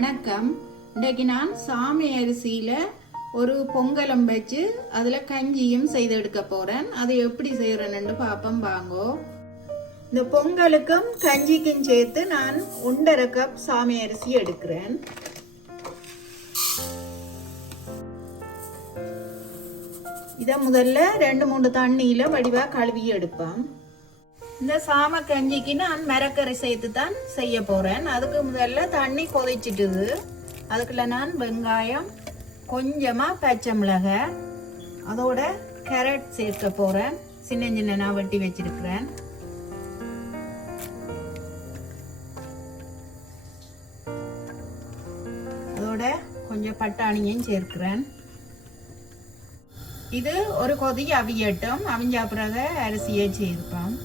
வணக்கம். இன்றைக்கு நான் சாமி அரிசியில் ஒரு பொங்கலம் வச்சு அதில் கஞ்சியும் செய்து எடுக்க போகிறேன் அதை எப்படி செய்கிறேன்னு பார்ப்போம் வாங்கோ. இந்த பொங்கலுக்கும் கஞ்சிக்கும் சேர்த்து நான் ஒன்றரை கப் சாமி அரிசி எடுக்கிறேன். இதை முதல்ல ரெண்டு மூணு தண்ணியில் வடிவாக கழுவி எடுப்பேன் இந்த சாம கஞ்சிக்கு நான் மரக்கறி சேர்த்து தான் செய்ய போகிறேன் அதுக்கு முதல்ல தண்ணி கொதிச்சிட்டுது. அதுக்குள்ள நான் வெங்காயம் கொஞ்சமாக பச்சை மிளகாய் அதோட கேரட் சேர்க்க போகிறேன் சின்ன சின்ன நான் வெட்டி வச்சிருக்கிறேன். அதோட கொஞ்சம் பட்டாணியும் சேர்க்கிறேன். இது ஒரு கொதி அவியட்டும். அவிஞ்ச பிறகு அரிசியை சேர்ப்போம்.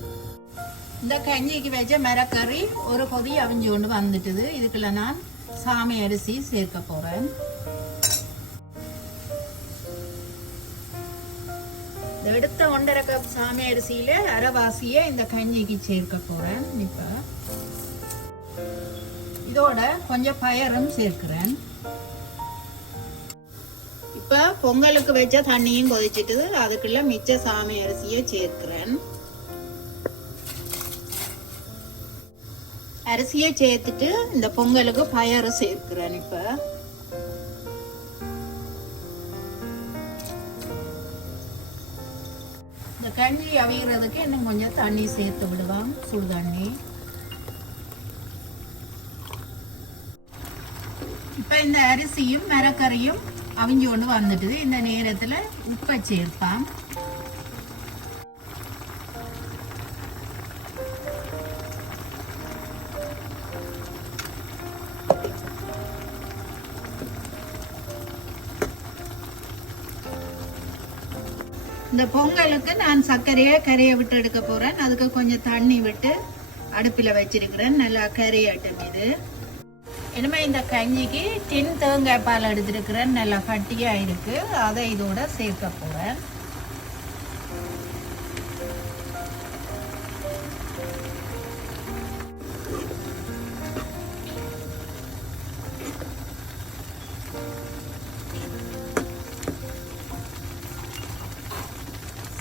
இந்த கஞ்சிக்கு வச்ச மரக்கறி ஒரு கொதி அவிஞ்சு கொண்டு வந்துட்டுது. இதுக்குள்ள நான் சாமி அரிசி சேர்க்க போறேன். இந்த எடுத்த ஒன்றரை கப் சாமி அரிசியில அரைவாசிய இந்த கஞ்சிக்கு சேர்க்க போறேன். இப்ப இதோட கொஞ்சம் பயரும் சேர்க்கிறேன். இப்ப பொங்கலுக்கு வச்ச தண்ணியும் கொதிச்சிட்டு அதுக்குள்ள மிச்ச சாமி அரிசியை சேர்க்கிறேன். அரிசியை சேர்த்துட்டு இந்த பொங்கலுக்கு பயறு சேர்க்கிறேன் இப்ப. இந்த கஞ்சி அவிகிறதுக்கு இன்னும் கொஞ்சம் தண்ணி சேர்த்து விடுவான் சுடு தண்ணி. இப்ப இந்த அரிசியும் மரக்கறியும் அவிஞ்சு கொண்டு வந்துட்டுது. இந்த நேரத்துல உப்பை சேர்ப்பான் இந்த பொங்கலுக்கு நான் சர்க்கரையை கரையை விட்டு எடுக்க போகிறேன் அதுக்கு கொஞ்சம் தண்ணி விட்டு அடுப்பில் வச்சிருக்கிறேன். நல்லா கரையாட்டும் இது இனிமே இந்த கஞ்சிக்கு டின் தேங்காய் பால் எடுத்திருக்கிறேன். நல்லா கட்டியாக இருக்குது அதை இதோட சேர்க்க போகிறேன்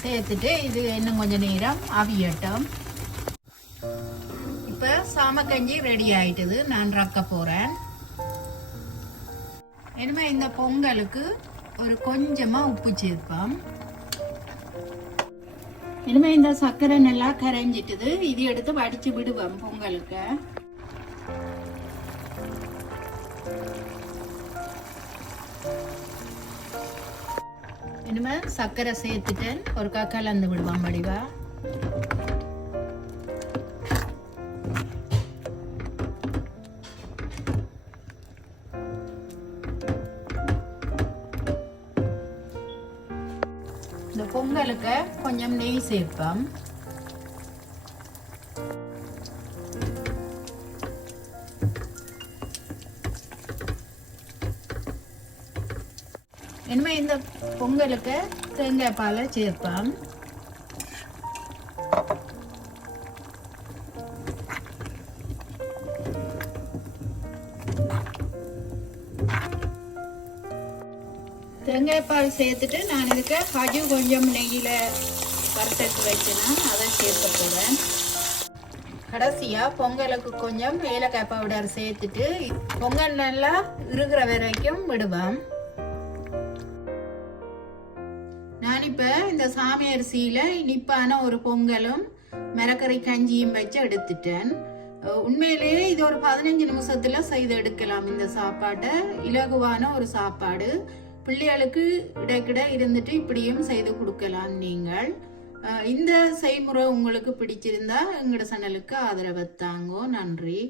சேர்த்துட்டு இது இன்னும் கொஞ்சம் நேரம் அவியட்டும். இப்போ சாமக்கஞ்சி ரெடி ஆயிட்டது. நான் ரக்க போகிறேன் இனிமேல் இந்த பொங்கலுக்கு ஒரு கொஞ்சமாக உப்பு சேர்ப்போம். இனிமே இந்த சர்க்கரை நல்லா கரைஞ்சிட்டுது. இது எடுத்து வடித்து விடுவோம் பொங்கலுக்கு. இனிமே சர்க்கரை சேர்த்துட்டேன் ஒரு கலந்து விடுவான் வடிவா. இந்த பொங்கலுக்கு கொஞ்சம் நெய் சேர்ப்போம். இனிமே இந்த பொங்கலுக்கு தேங்காய் பாலை சேர்ப்போம். தேங்காய் பால் சேர்த்துட்டு நான் இதுக்கு கஜு கொஞ்சம் நெய்யில் வறுத்தெடுத்து வச்சேன்னா அதை சேர்க்க போகிறேன் கடைசியாக பொங்கலுக்கு கொஞ்சம் ஏலக்காய் பவுடர் சேர்த்துட்டு பொங்கல் நல்லா இருக்கிற வரைக்கும் விடுவோம். நான் இப்போ இந்த சாமி அரிசியில் இனிப்பான ஒரு பொங்கலும் மரக்கறி கஞ்சியும் வச்சு எடுத்துட்டேன். உண்மையிலேயே இது ஒரு பதினஞ்சு நிமிஷத்துல செய்து எடுக்கலாம் இந்த சாப்பாட்டை. இலகுவான ஒரு சாப்பாடு. பிள்ளைகளுக்கு இடக்கிட இருந்துட்டு இப்படியும் செய்து கொடுக்கலாம் நீங்கள். இந்த செய்முறை உங்களுக்கு பிடிச்சிருந்தா எங்களோட சேனலுக்கு ஆதரவு தாங்கோ. நன்றி.